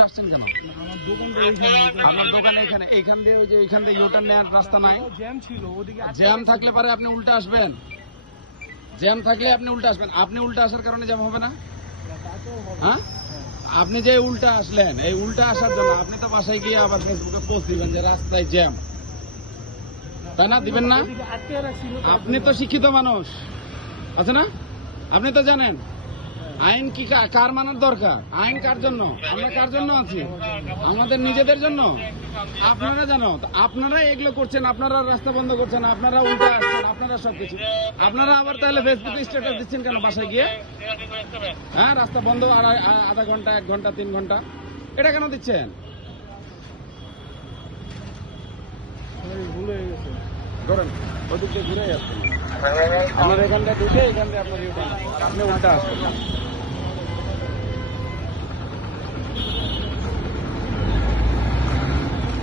উল্টা আসছেন কেন? আমার এইখানে দোকান এখানে, এইখান দিয়ে ওই যে ওইখান থেকে ইউটার নেওয়ার রাস্তা নাই। জ্যাম থাকলে আপনি উল্টা আসবেন। জ্যাম থাকলে আপনি উল্টা আসবেন। আপনি উল্টা আসার কারণে জ্যাম হবে না। হ্যাঁ? আপনি যে উল্টা আসলেন, এই উল্টা আসার জন্য আপনি তো বাসায় গিয়ে আবার ফেসবুকে পোস্ট দিবেন যে রাস্তায় জ্যাম। তাই না? দিবেন না? আপনি তো শিক্ষিত মানুষ। আছে না? আপনি তো জানেন। আইন কি কার মানার দরকার? আইন কার জন্য? আমরা কার জন্য আছি? আমাদের নিজেদের জন্য? আপনারা জানো আপনারা এগুলো করছেন, আপনারা রাস্তা বন্ধ করছেন, আপনারা উল্টা আসছেন, আপনারা সব কিছু আপনারা আবার তাহলে ফেসবুকে স্ট্যাটাস দিচ্ছেন কেন বাসায় গিয়ে? হ্যাঁ রাস্তা বন্ধ আধা ঘণ্টা, এক ঘণ্টা, তিন ঘণ্টা। এটা কেন দিচ্ছেন এই ভুল হয়ে গেছে ধরেন ওদিক ঘুরে আসছেন আমার এখানটা ঢুকে এখানটা আপনার ইউটার্ন। আপনি উল্টা আসছেন